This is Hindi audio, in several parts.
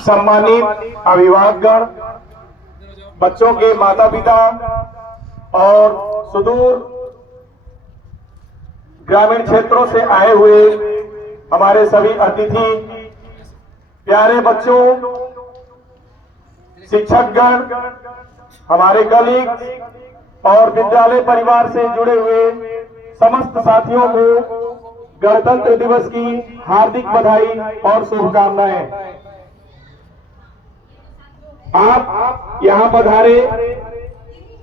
सम्मानित अभिभावकगण, बच्चों के माता पिता और सुदूर ग्रामीण क्षेत्रों से आए हुए हमारे सभी अतिथि, प्यारे बच्चों, शिक्षकगण, हमारे कलीग और विद्यालय परिवार से जुड़े हुए समस्त साथियों को गणतंत्र दिवस की हार्दिक बधाई और शुभकामनाएं। आप यहाँ पधारे,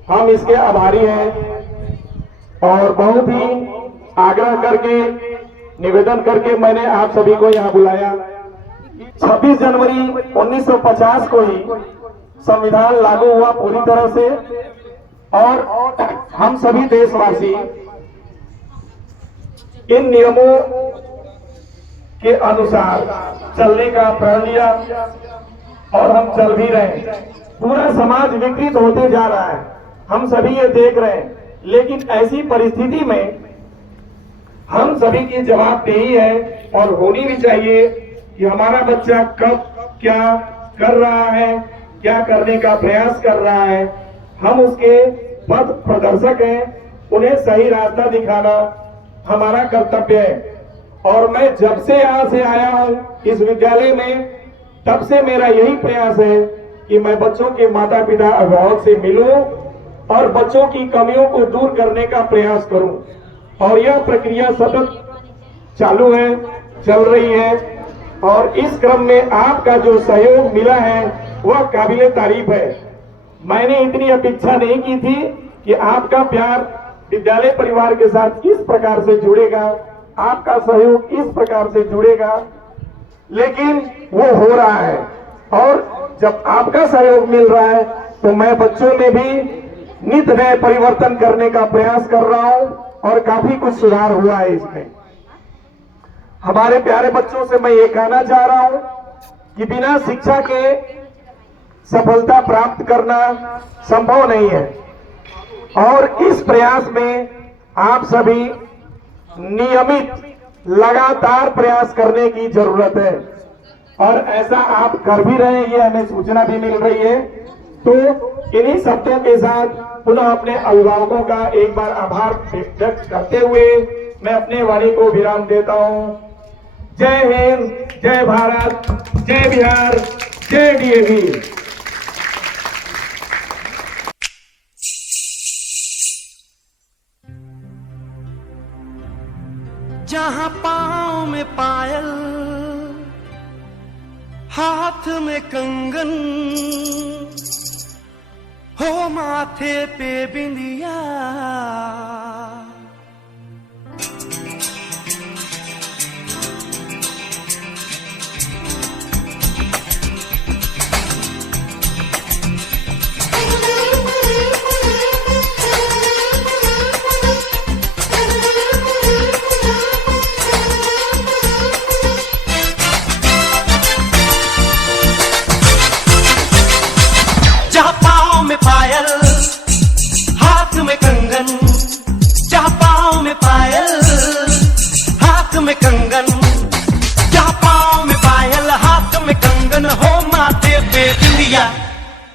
हम इसके आभारी हैं और बहुत ही आग्रह करके निवेदन करके मैंने आप सभी को यहाँ बुलाया। 26 जनवरी 1950 को ही संविधान लागू हुआ पूरी तरह से, और हम सभी देशवासी इन नियमों के अनुसार चलने का प्रण लिया और हम चल भी रहे हैं। पूरा समाज विकृत होते जा रहा है, हम सभी ये देख रहे हैं। लेकिन ऐसी परिस्थिति में हम सभी की जवाबदेही है और होनी भी चाहिए कि हमारा बच्चा कब क्या कर रहा है, क्या करने का प्रयास कर रहा है, हम उसके पथ प्रदर्शक हैं, उन्हें सही रास्ता दिखाना हमारा कर्तव्य है। और मैं जब से यहाँ से आया हूँ इस विद्यालय में, तब से मेरा यही प्रयास है कि मैं बच्चों के माता पिता अभिभावक से मिलूं और बच्चों की कमियों को दूर करने का प्रयास करूं। और यह प्रक्रिया सतत चालू है, चल रही है, और इस क्रम में आपका जो सहयोग मिला है वह काबिले तारीफ है। मैंने इतनी अपेक्षा नहीं की थी कि आपका प्यार विद्यालय परिवार के साथ इस प्रकार से जुड़ेगा, आपका सहयोग इस प्रकार से जुड़ेगा, लेकिन वो हो रहा है। और जब आपका सहयोग मिल रहा है तो मैं बच्चों में भी नित नए परिवर्तन करने का प्रयास कर रहा हूं और काफी कुछ सुधार हुआ है इसमें। हमारे प्यारे बच्चों से मैं ये कहना चाह रहा हूं कि बिना शिक्षा के सफलता प्राप्त करना संभव नहीं है, और इस प्रयास में आप सभी नियमित लगातार प्रयास करने की जरूरत है, और ऐसा आप कर भी रहे हैं, ये हमें सूचना भी मिल रही है। तो इन्हीं शब्दों के साथ पुनः अपने अभिभावकों का एक बार आभार व्यक्त करते हुए मैं अपने वाणी को विराम देता हूं। जय हिंद, जय भारत, जय बिहार, जय डीएवी। जहां पाँव में पायल, हाथ में कंगन, हो माथे पे बिंदिया,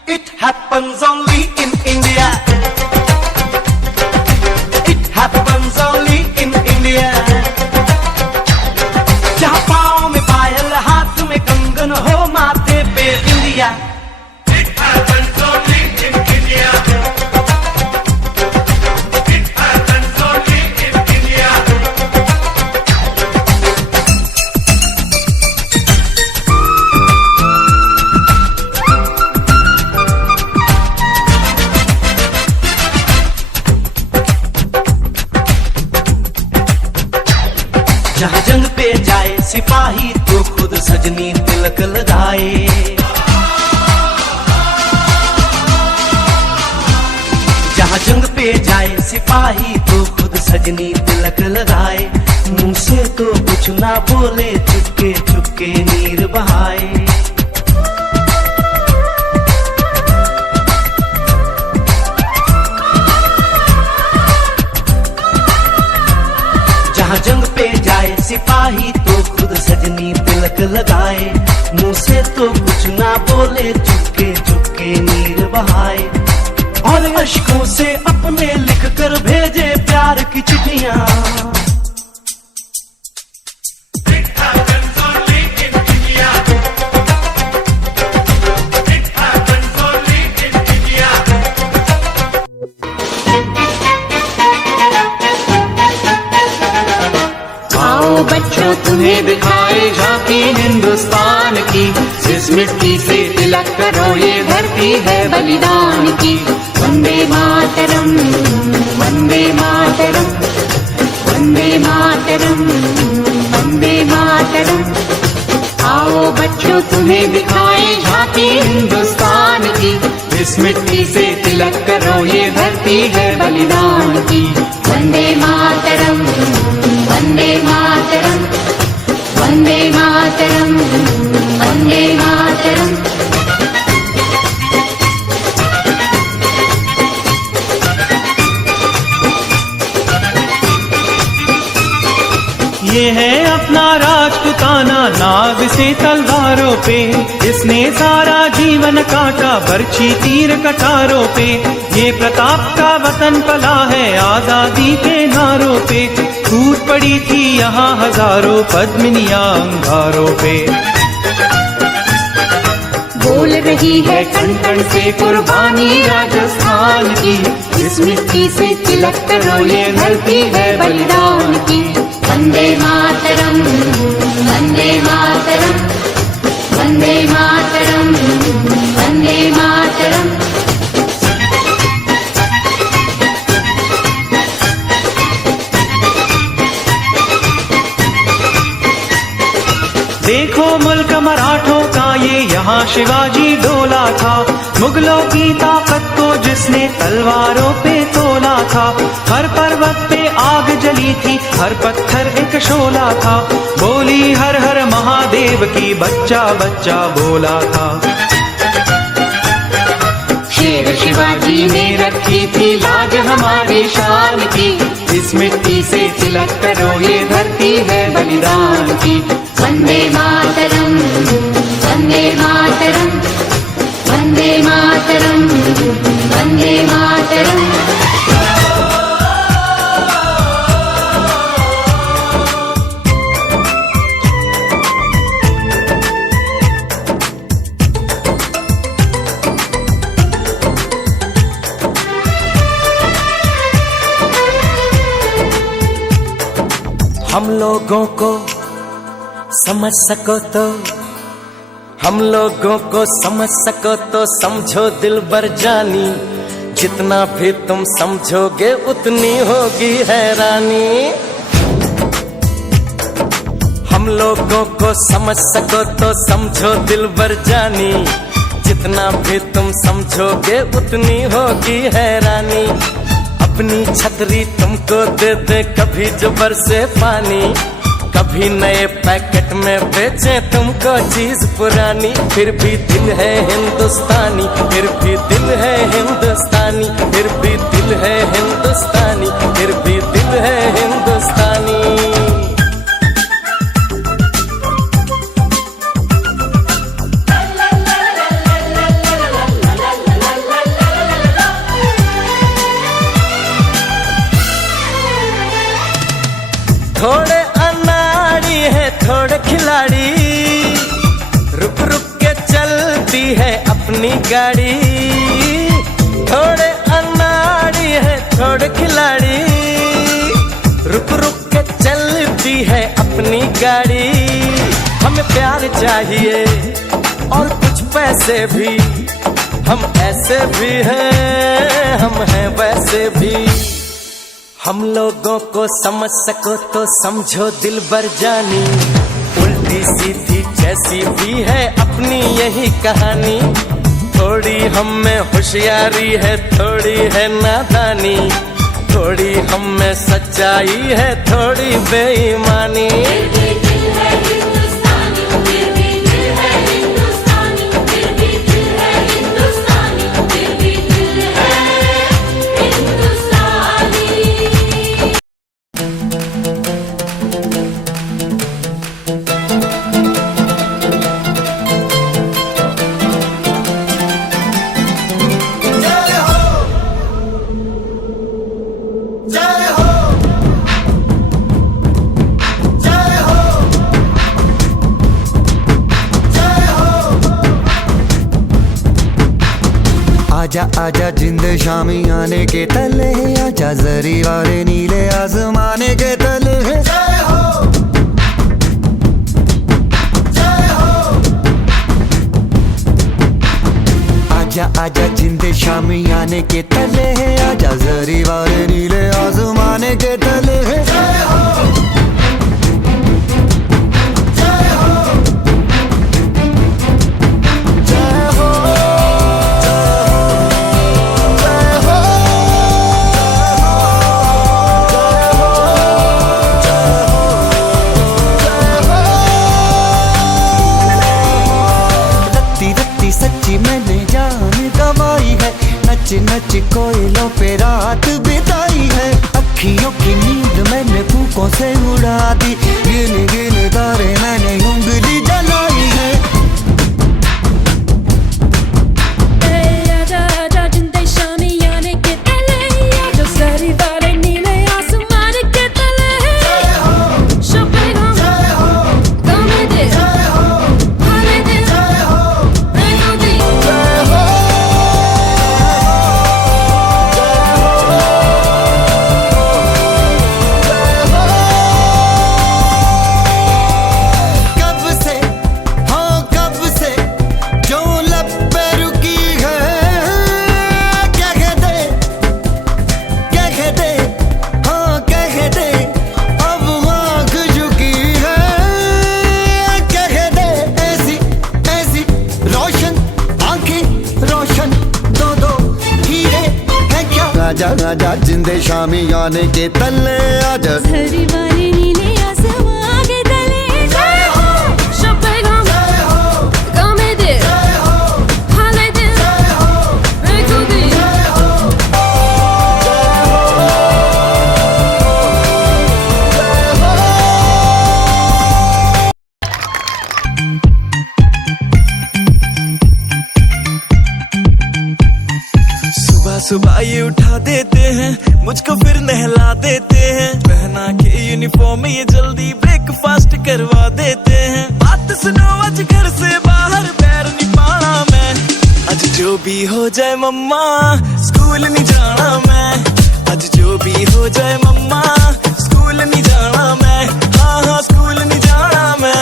it happens only in India. It happens only in India. जहाँ पाँव में पायल, हाथ में कंगन, हो माथे पे बिंदिया। It happens only in India. It happens only in India. जहाँ जंग पे जाए सिपाही तो खुद सजनी तिलक लगाए। जहाँ जंग पे जाए सिपाही तो खुद सजनी तिलक लगाए। मुंह से तो कुछ ना बोले, चुपके चुपके नीर बहाए। जहाँ जंग पे जाए सिपाही तो खुद सजनी तिलक लगाए। मुंह से तो कुछ ना बोले, चुपके चुपके नीर बहाए। और अश्कों से अपने लिख कर भेजे प्यार की चिट्ठियां। बच्चों तुम्हें दिखाए झांकी हिंदुस्तान की, जिस मिट्टी से तिलक करो ये धरती है बलिदान की। वंदे मातरम, वंदे मातरम, वंदे मातरम, वंदे मातरम। आओ बच्चों तुम्हें दिखाए झांकी हिंदुस्तान की, इस मिट्टी से तिलक करो ये धरती है बलिदान की। वंदे मातरम, वंदे मातरम, वंदे मातरम, वंदे मातरम। ये है अपना राजपुताना नाग से तलवारों पे, इसने सारा जीवन काटा बरछी तीर कटारों पे। ये प्रताप का वतन पला है आजादी के नारों पे, टूट पड़ी थी यहाँ हजारों पद्मिनियां अंगारों पे। बोल रही है कण कण से कुर्बानी राजस्थान की, इस मिट्टी से तिलक करो ये धरती है बलिदान की। वंदे मातरम, वंदे मातरम, वंदे मातरम, वंदे मातरम। देखो मुल्क मराठों का ये यहाँ शिवाजी डोला था, मुगलों की ताकत को जिसने तलवारों पे तोला था। हर पर्वत पे आग जली थी, हर पत्थर एक शोला था, बोली हर हर महादेव की बच्चा बच्चा बोला था। शेर शिवाजी ने रखी थी लाज हमारी शान की, इस मिट्टी से तिलक करो ये धरती है बलिदान की। वंदे मातरम, वंदे मातरम, वंदे मातरम, वंदे मातरम। हम लोगों को समझ सको तो, हम लोगों को समझ सको तो समझो दिलबर जानी, जितना भी तुम समझोगे उतनी होगी हैरानी। हम लोगों को समझ सको तो समझो दिलबर जानी, जितना भी तुम समझोगे उतनी होगी हैरानी। अपनी छतरी तुमको दे दे कभी जो बरसे पानी, कभी नए पैकेट में बेचे तुमको चीज पुरानी। फिर भी दिल है हिंदुस्तानी, फिर भी दिल है हिंदुस्तानी, फिर भी दिल है हिंदुस्तानी, फिर भी दिल है हिंदुस्तानी। थोड़े अनाड़ी है थोड़े खिलाड़ी, रुक रुक के चलती है अपनी गाड़ी। थोड़े अनाड़ी है थोड़े खिलाड़ी, रुक रुक के चलती है अपनी गाड़ी। हमें प्यार चाहिए और कुछ पैसे भी, हम ऐसे भी हैं हम हैं वैसे भी। हम लोगों को समझ सको तो समझो दिलबर जानी, उल्टी सीधी जैसी भी है अपनी यही कहानी। थोड़ी हम में होशियारी है थोड़ी है नादानी, थोड़ी हम में सच्चाई है थोड़ी बेईमानी। आजा आजा जिंद शामी आने के तले, आजा जरी वाले नीले आसमाने के तले। जय हो, जय हो। आजा आजा जिंद शामी आने के तले, आजा जरी वाले नीले आसमाने के तले। जय हो। नच नच कोयलों पे रात बिताई है, अखियों की नींद मैंने फूकों से उड़ा दी, गिन गिन तारे मैंने उंगली जलाई है। आजा आजा जिंदे शामी आने के तले आजा, हरी वाले नीले आसमां के तले जय हो, शब्द जय हो, गामे दे जय हो, हाले दे जय हो, मैं खुद ही जय हो, सुबह सुबह ये उठा देते हैं मुझको, फिर नहला देते हैं, पहना के यूनिफॉर्म ये जल्दी ब्रेकफास्ट करवा देते हैं। बात सुनो आज घर से बाहर पैर नहीं पाना मैं, आज जो भी हो जाए मम्मा स्कूल नहीं जाना मैं, आज जो भी हो जाए मम्मा स्कूल नहीं जाना मैं, हाँ हाँ स्कूल नहीं जाना मैं।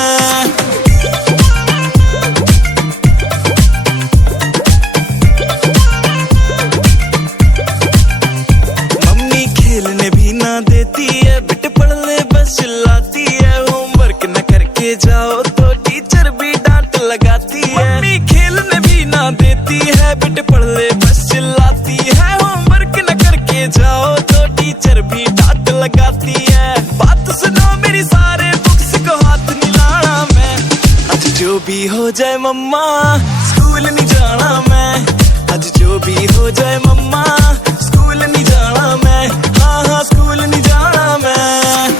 खेलने भी ना देती है, बेटे पढ़ने बस चिल्लाती है, होमवर्क न करके जाओ तो टीचर भी डांट लगाती है। मम्मी खेलने भी ना देती है, बेटे पढ़ने बस चिल्लाती है, होमवर्क न करके जाओ तो टीचर भी डांट लगाती है। बात सुनो मेरी सारे बुक्स को हाथ नहीं लाना मैं, आज जो भी हो जाए मम्मा स्कूल नहीं जाना मैं, आज जो भी हो जाए मम्मा स्कूल नहीं जाना मैं, हाँ हाँ स्कूल नहीं जाना मैं।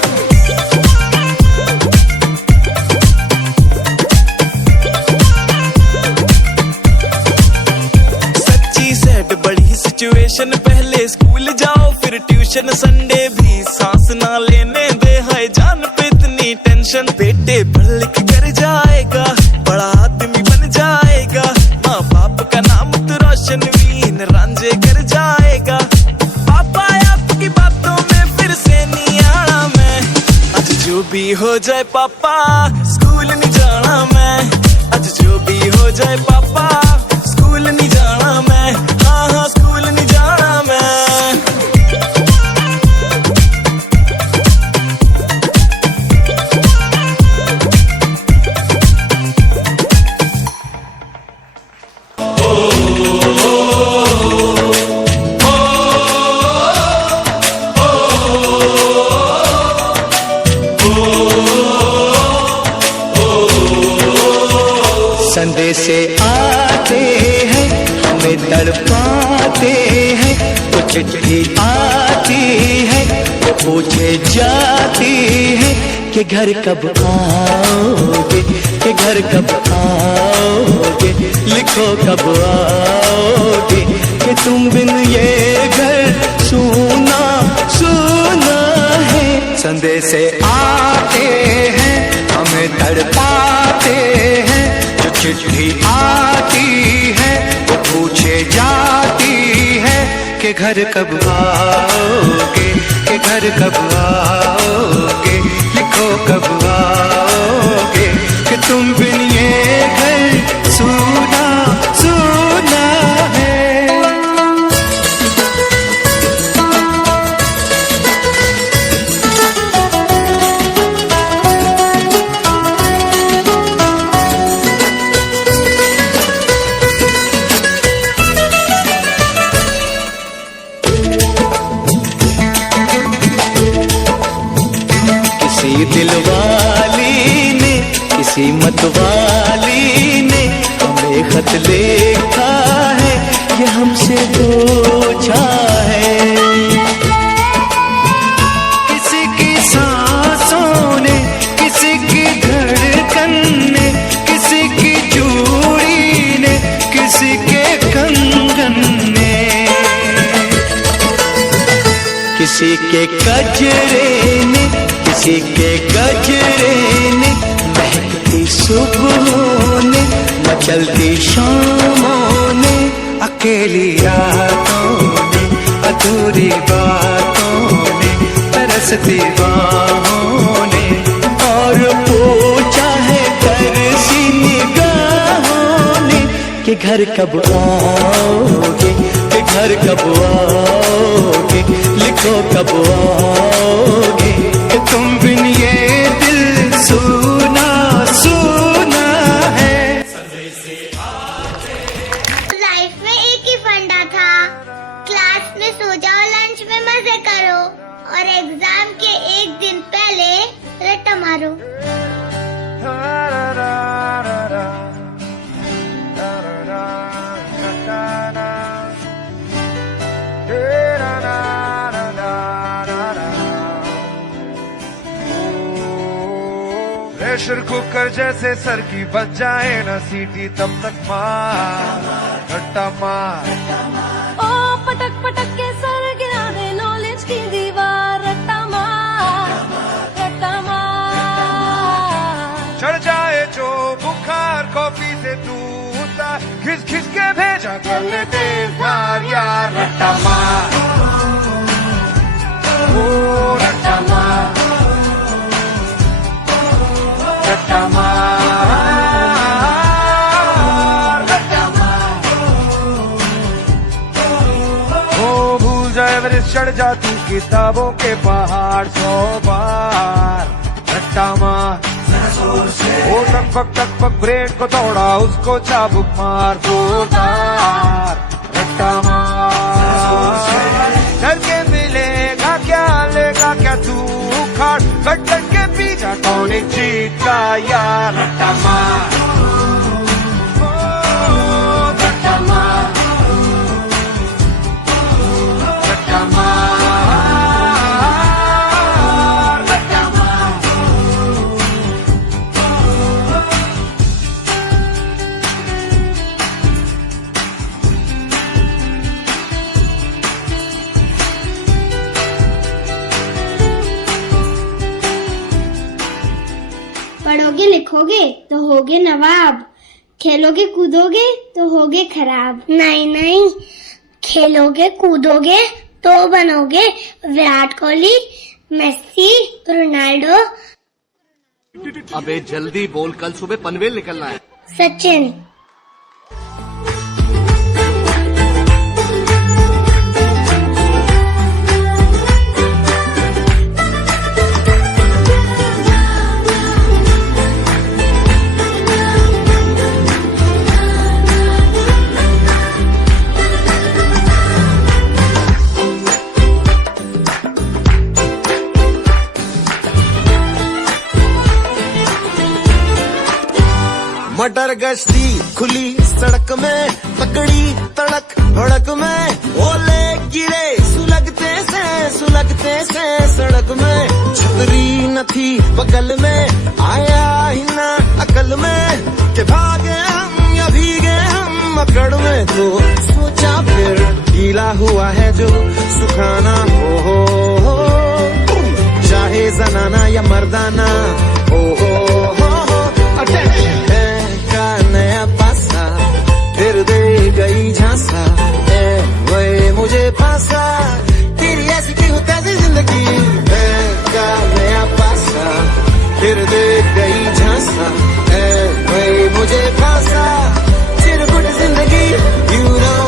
सच्ची सेट बड़ी सिचुएशन, पहले स्कूल जाओ फिर ट्यूशन, संडे भी सांस ना लेने दे, हाय जान पे इतनी टेंशन। बेटे पढ़ लिख कर जाएगा बड़ा आदमी बन जाएगा, माँ बाप का नाम तो रोशन वीन रांझे कर जाएगा। पापा आपकी बातों में फिर से नहीं आना मैं, आज जो भी हो जाए पापा स्कूल नहीं जाना मैं, आज जो भी हो जाए पापा स्कूल नहीं जाना मैं, हाँ हाँ स्कूल नहीं जाना मैं। संदेशे आते हैं हमें तड़पाते हैं, तो चिट्ठी आती है वो पूछे जाती है कि घर कब आओगे, कि घर कब आओगे, लिखो कब आओगे, कि तुम बिन ये घर सूना सूना है। संदेशे आते हैं हमें तड़पाते हैं, चिट्ठी आती है वो पूछे जाती है कि घर कब आओगे, कि घर कब आओगे, लिखो कब आओगे, कि तुम बिन ये घर सूना सूना है। दिलवाली ने किसी मतवाली ने हमें खत लिखा है, ये हमसे दूर किसी के गजरे ने, किसी के गजरे ने, महकती सुबहों ने, मचलती शामों ने, अकेली रातों ने, अधूरी बातों ने, तरसती बाहों ने, और पूछा है तरसी निगाहों ने कि घर कब आओगे, कि घर कब आओगे, लिखो कब आओगे, कि तुम बिन ये दिल सुना सुना है। लाइफ में एक ही फंडा था, क्लास में सो जाओ, लंच में मजे करो और एग्जाम के एक दिन पहले रट्टा मारो। प्रेशर कुकर जैसे सर की बच जाए ना सीटी, तब तक मार रट्टा मार। ओ पटक पटक के सर गिरा दे नॉलेज की दीवार, रट्टा मार, रट्टा मार। चढ़ जाए जो बुखार कॉफी से तू उतार, खिस खिस के भेजा कर लेते यार यार, रट्टा मार ओ रट्टा मार, रट्टा मार, रट्टा मार। ओ भूल जाए एवरेस्ट चढ़ जा तू किताबों के पहाड़ 100 बार, रट्टा मार। ओ टक पक ब्रेन को तोड़ा उसको चाबुक मार 2 बार, रट्टा मार। डर के मिलेगा क्या लेगा क्या तू उखाड़, कट कट के पीछा कौन एक चीज का यार, रट्टा मार ओ रट्टा मार, रट्टा मार, रट्टा मार। पढ़ोगे लिखोगे तो होगे नवाब, खेलोगे कूदोगे तो होगे खराब। नहीं नहीं, खेलोगे कूदोगे तो बनोगे विराट कोहली, मेसी, रोनाल्डो। अबे जल्दी बोल, कल सुबह पनवेल निकलना है। सचिन। मटर गश्ती खुली सड़क में, पकड़ी तड़क भड़क में, ओले गिरे सुलगते से सड़क में, छतरी न थी बगल में, आया ही ना अकल में, कि भागे हम या भीगे हम मकड़ में, तो सोचा फिर गीला हुआ है जो सुखाना हो, चाहे जनाना या मर्दाना हो, अटेंशन का नया पासा, फिर दे गई झांसा, वही मुझे फांसा, तेरी ऐसी की होता है जिंदगी, का नया पासा, फिर दे गई झांसा, वही मुझे फांसा, चिरकुट जिंदगी, you know।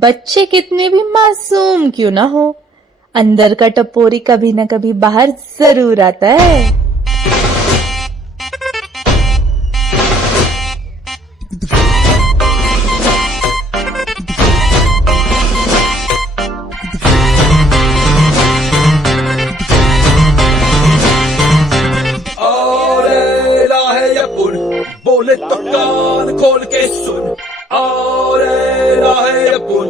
बच्चे कितने भी मासूम क्यों ना हो, अंदर का टपोरी कभी न कभी बाहर जरूर आता है। बोले तो कान खोल के सुन, और राहे पुल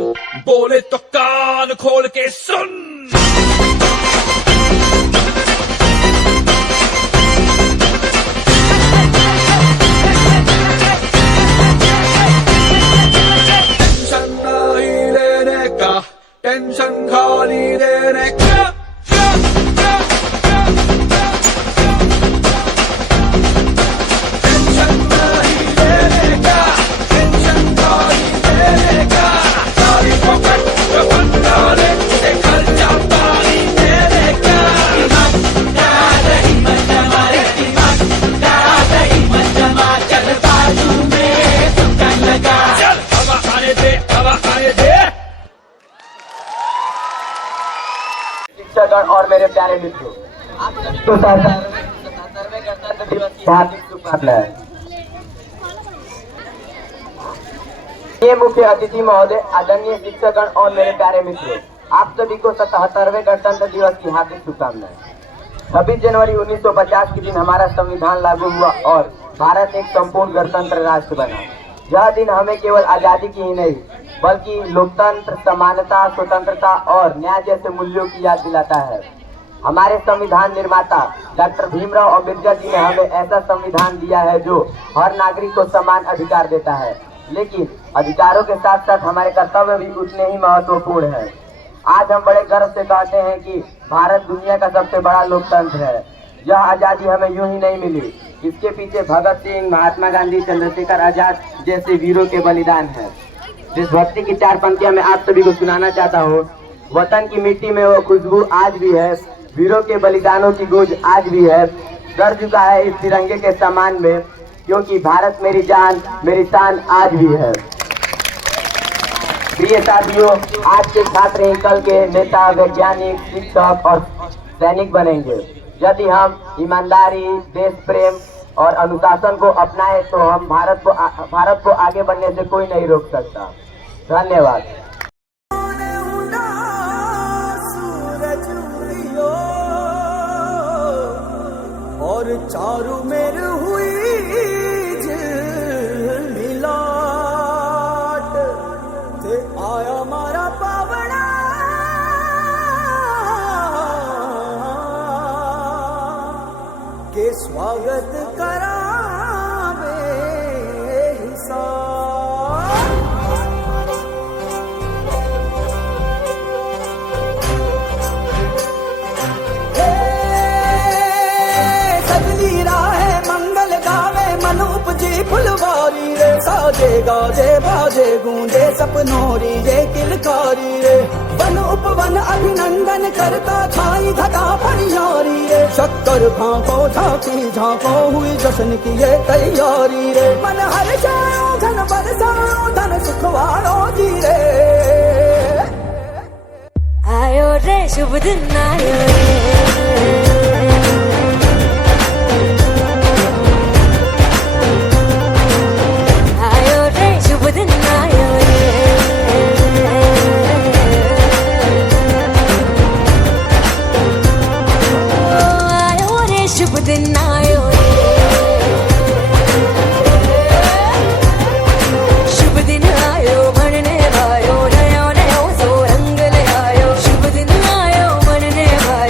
बोले शिक्षकगण और मेरे प्यारे मित्रों, आप सभी को 77वें गणतंत्र दिवस की हार्दिक शुभकामनाएं। ये मुख्य अतिथि महोदय, आदरणीय शिक्षकगण और मेरे प्यारे मित्रों, आप सभी को 77वें गणतंत्र दिवस की हार्दिक शुभकामनाएं। 26 जनवरी 1950 के दिन हमारा संविधान लागू हुआ और भारत एक संपूर्ण गणतंत्र राष्ट्र बना। यह दिन हमें केवल आजादी की ही नहीं बल्कि लोकतंत्र, समानता, स्वतंत्रता और न्याय जैसे मूल्यों की याद दिलाता है। हमारे संविधान निर्माता डॉक्टर भीमराव अम्बेडकर जी ने हमें ऐसा संविधान दिया है जो हर नागरिक को समान अधिकार देता है, लेकिन अधिकारों के साथ साथ हमारे कर्तव्य भी उतने ही महत्वपूर्ण हैं। आज हम बड़े गर्व से कहते हैं कि भारत दुनिया का सबसे बड़ा लोकतंत्र है। यह आजादी हमें यूं ही नहीं मिली, इसके पीछे भगत सिंह, महात्मा गांधी, चंद्रशेखर आजाद जैसे वीरों के बलिदान है। देशभक्ति की 4 पंक्तियां मैं आप सभी को सुनाना चाहता हूँ। वतन की मिट्टी में वो खुशबू आज भी है, वीरों के बलिदानों की गूंज आज भी है, सर झुका है इस तिरंगे के सम्मान में, क्योंकि भारत मेरी जान, मेरी शान आज भी है। प्रिय साथियों, आज के छात्र ही कल के नेता, वैज्ञानिक, शिक्षक और सैनिक बनेंगे। यदि हम ईमानदारी, देश प्रेम और अनुशासन को अपनाएं तो हम भारत को आगे बढ़ने से कोई नहीं रोक सकता। धन्यवाद। और चारों मेर हुई मिलाट ते आया मारा पावना के स्वागत करा फुलवारी रे, साजे गाजे बाजे गूंजे सपनोरी रे किलकारी रे, वन उपवन अभिनंदन करता छाई घटा फनियारी रे, शक्कर भांको झांकी झांको हुई जश्न की ये तैयारी रे, मन हर जाओ धन बरसाओ धन सुखवारो जी रे। आयो रे शुभ दिन आयो रे, दिन आयो रे, आयो रे शुभ दिन आयो रे, शुभ दिन आयो बनने वायो, नयो नयो सो रंग ले आयो, शुभ दिन आयो बनने वायो।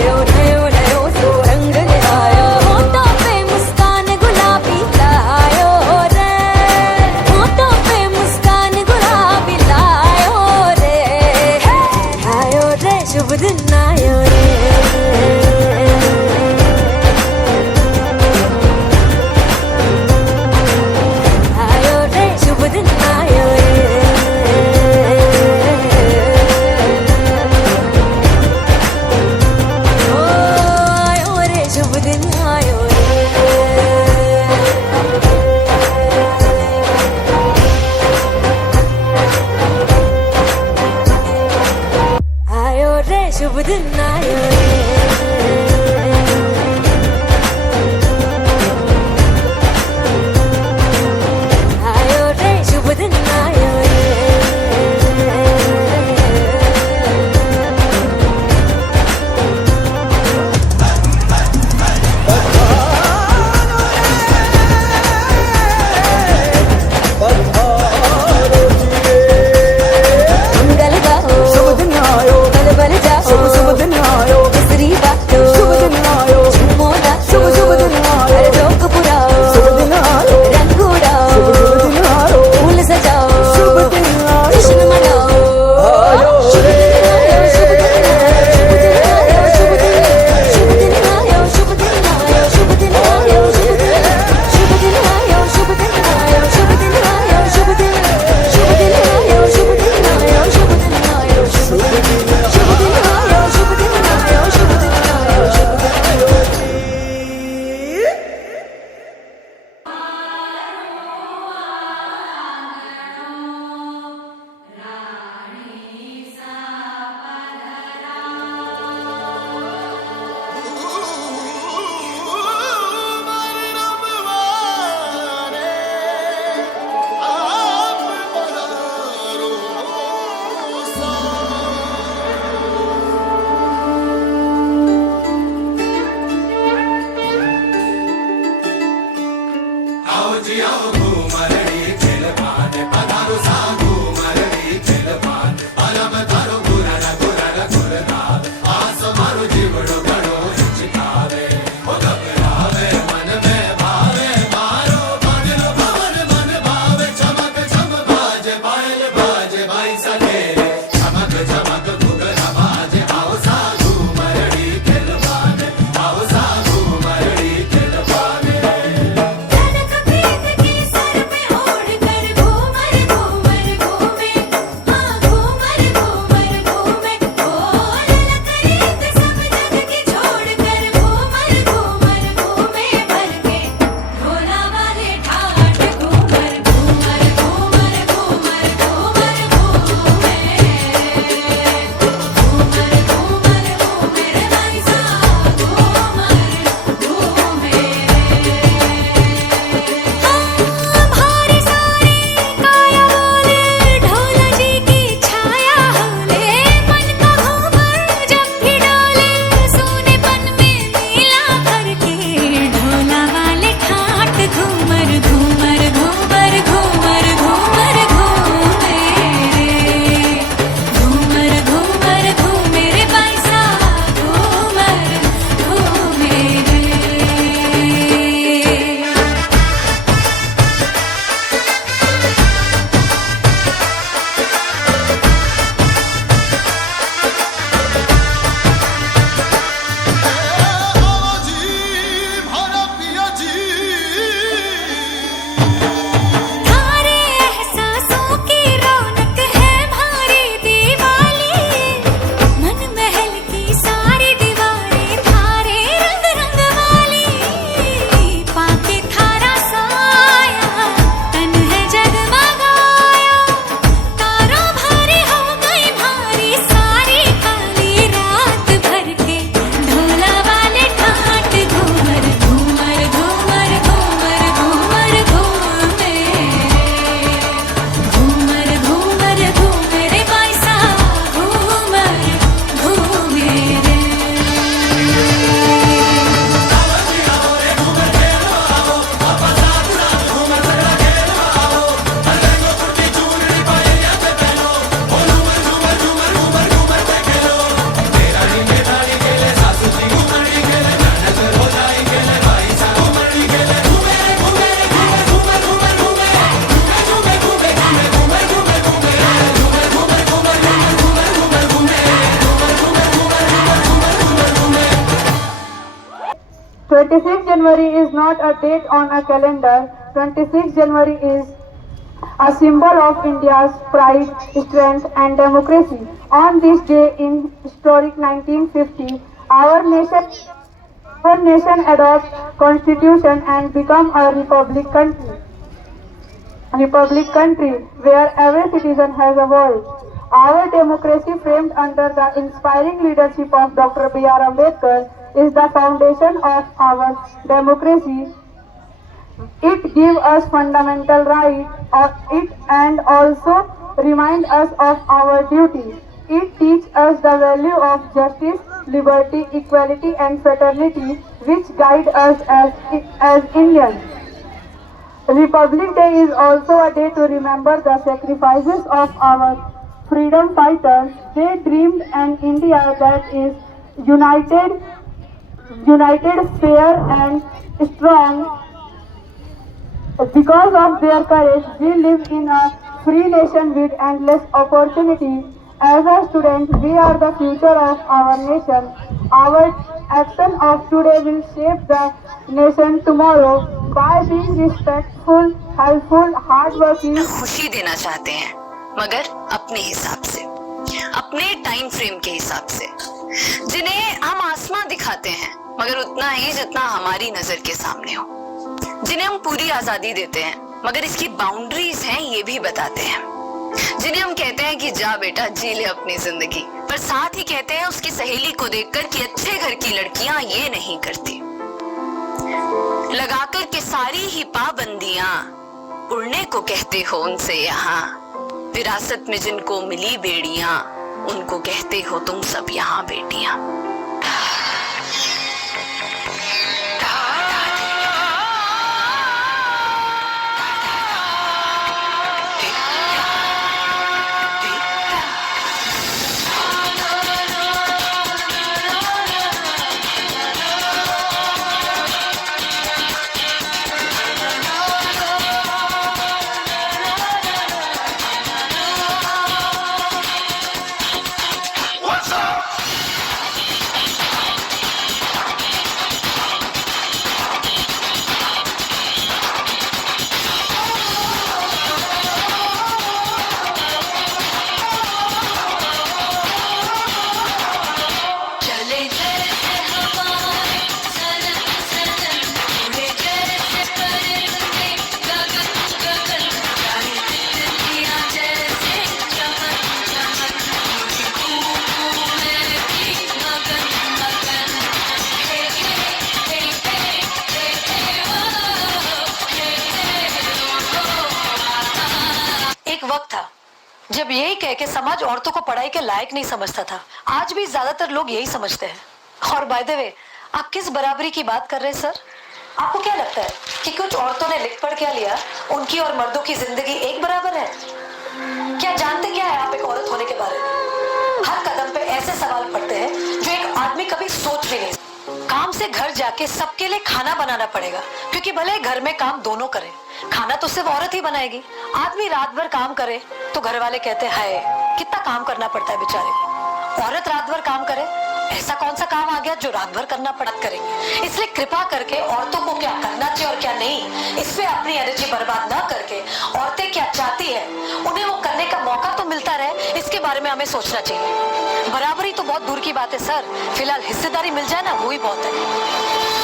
January is not a date on a calendar. 26 January is a symbol of India's pride, strength and democracy. On this day in historic 1950, our nation adopts constitution and become a republic country where every citizen has a voice. Our democracy, framed under the inspiring leadership of Dr. B.R. Ambedkar, is the foundation of our democracy. It gives us fundamental rights and also reminds us of our duties. It teaches us the value of justice, liberty, equality and fraternity, which guide us as Indians. Republic Day is also a day to remember the sacrifices of our freedom fighters. They dreamed an India that is united, fair and strong. Because of their courage, we live in a free nation with endless opportunities. As a student, we are the future of our nation. Our action of today will shape the nation tomorrow. By being respectful, helpful, hardworking, खुशी देना चाहते हैं, मगर अपने हिसाब से, अपने टाइम फ्रेम के हिसाब से, जिन्हें हम आसमां दिखाते हैं मगर उतना ही जितना हमारी नजर के सामने हो, जिन्हें हम पूरी आजादी देते हैं मगर इसकी बाउंड्रीज हैं ये भी बताते हैं, जिन्हें हम कहते हैं कि जा बेटा जी ले अपनी जिंदगी, पर साथ ही कहते हैं उसकी सहेली को देखकर कि अच्छे घर की लड़कियां ये नहीं करती। लगाकर के सारी ही पाबंदियां उड़ने को कहते हो उनसे यहाँ, विरासत में जिनको मिली बेड़ियां उनको कहते हो तुम सब यहाँ बेटियां। जब यही कह के समाज औरतों को पढ़ाई के लायक नहीं समझता था, आज भी ज्यादातर लोग यही समझते हैं। और बाय द वे, आप किस बराबरी की बात कर रहे हैं सर? आपको क्या लगता है कि कुछ औरतों ने लिख पढ़ क्या लिया, उनकी और मर्दों की जिंदगी एक बराबर है? क्या जानते क्या है आप एक औरत होने के बारे में? हर कदम पे ऐसे सवाल पड़ते हैं जो एक आदमी कभी सोच भी नहीं। काम से घर जाके सबके लिए खाना बनाना पड़ेगा, क्योंकि भले घर में काम दोनों करें, खाना तो सिर्फ औरत ही बनाएगी। आदमी रात भर काम करे तो घर वाले कहते हैं हाय कितना काम करना पड़ता है बेचारे को। औरत रात भर काम करे, ऐसा कौन सा काम आ गया जो रात भर करना पड़ा करेंगे? इसलिए कृपा करके औरतों को क्या करना चाहिए और क्या नहीं, इस पे अपनी एनर्जी बर्बाद ना करके औरतें क्या चाहती है उन्हें वो करने का मौका तो मिलता रहे, इसके बारे में हमें सोचना चाहिए। बराबरी तो बहुत दूर की बात है सर, फिलहाल हिस्सेदारी मिल जाए ना वो ही बहुत है।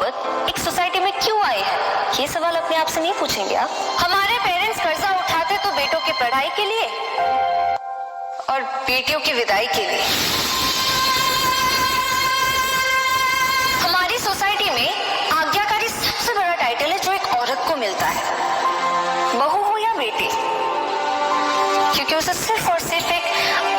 नौबत एक सोसाइटी में क्यों आई है? ये सवाल अपने आप से नहीं पूछेंगे आप? हमारे पेरेंट्स कर्जा उठाते तो बेटों की पढ़ाई के लिए और बेटियों की विदाई के लिए। हमारी सोसाइटी में आज्ञाकारी सबसे बड़ा टाइटल है जो एक औरत को मिलता है, बहू हो या बेटी, क्योंकि उसे सिर्फ और सिर्फ एक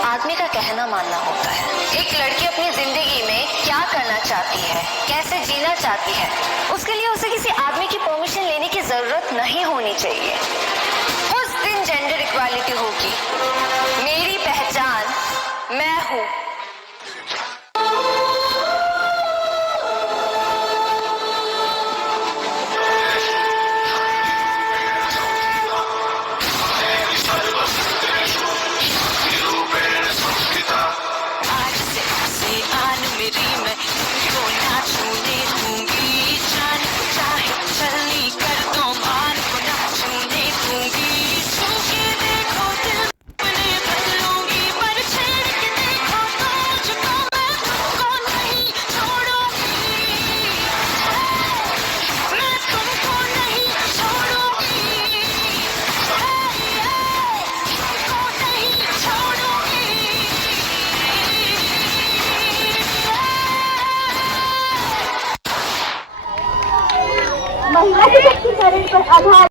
आदमी का कहना मानना होता है। एक लड़की अपनी जिंदगी में क्या करना चाहती है, कैसे जीना चाहती है, उसके लिए उसे किसी आदमी की परमिशन लेने की जरूरत नहीं होनी चाहिए। उस दिन जेंडर इक्वालिटी होगी। मेरी पहचान मैं हूँ। महिला सशक्तिकरण पर आधार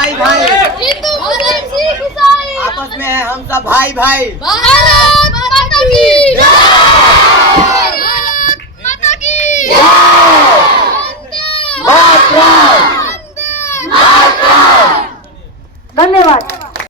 भाई भाई, हिंदू मुस्लिम सिख ईसाई आपस में है हम सब भाई भाई। भारत माता की जय। भारत माता की जय। धन्यवाद।